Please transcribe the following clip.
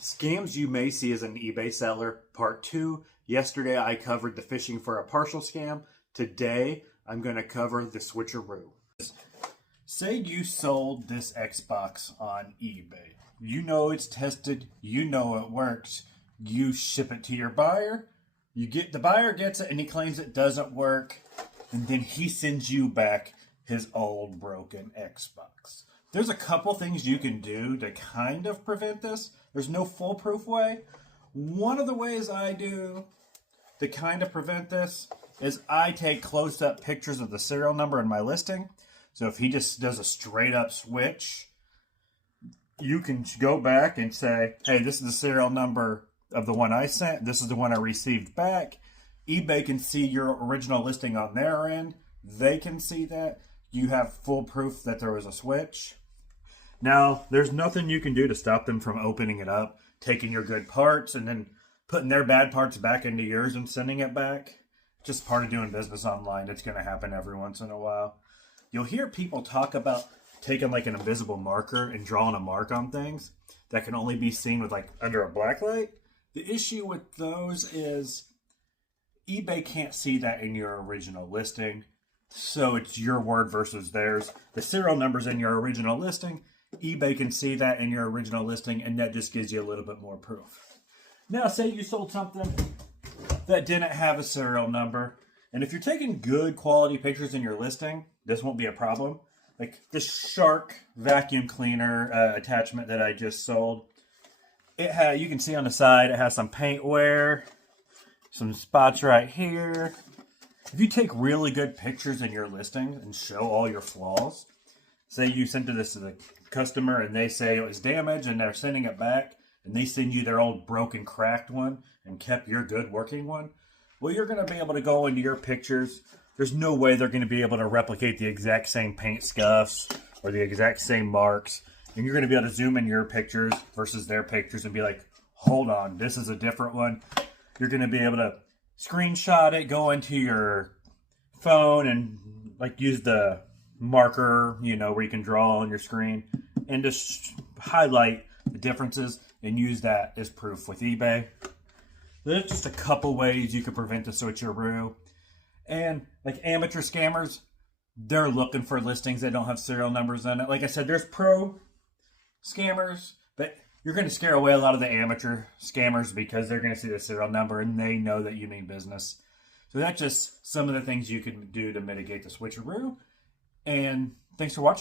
Scams you may see as an eBay seller, part 2. Yesterday I covered the phishing for a partial scam. Today I'm going to cover the switcheroo. Say you sold this Xbox on eBay. You know it's tested, you know it works. You ship it to your buyer. The buyer gets it and he claims it doesn't work, and then he sends you back his old broken Xbox. There's a couple things you can do to kind of prevent this. There's no foolproof way. One of the ways I do to kind of prevent this is I take close-up pictures of the serial number in my listing. So if he just does a straight-up switch, you can go back and say, hey, this is the serial number of the one I sent. This is the one I received back. eBay can see your original listing on their end. They can see that. You have full proof that there was a switch. Now, there's nothing you can do to stop them from opening it up, taking your good parts, and then putting their bad parts back into yours and sending it back. Just part of doing business online. It's going to happen every once in a while. You'll hear people talk about taking like an invisible marker and drawing a mark on things that can only be seen with like under a black light. The issue with those is eBay can't see that in your original listing. So it's your word versus theirs. The serial number's in your original listing. eBay can see that in your original listing, and that just gives you a little bit more proof. Now, say you sold something that didn't have a serial number, and if you're taking good quality pictures in your listing, this won't be a problem. Like this Shark vacuum cleaner attachment that I just sold. You can see on the side, it has some paint wear, some spots right here. If you take really good pictures in your listing and show all your flaws, say you sent this to the customer and they say it was damaged and they're sending it back, and they send you their old broken, cracked one and kept your good working one, well, you're going to be able to go into your pictures. There's no way they're going to be able to replicate the exact same paint scuffs or the exact same marks. And you're going to be able to zoom in your pictures versus their pictures and be like, hold on, this is a different one. You're going to be able to screenshot it, go into your phone and like use the marker, where you can draw on your screen and just highlight the differences and use that as proof with eBay. There's just a couple ways you can prevent the switcheroo. And like amateur scammers, they're looking for listings that don't have serial numbers in it. Like I said, there's pro scammers, but you're going to scare away a lot of the amateur scammers because they're going to see the serial number and they know that you mean business. So that's just some of the things you can do to mitigate the switcheroo. And thanks for watching.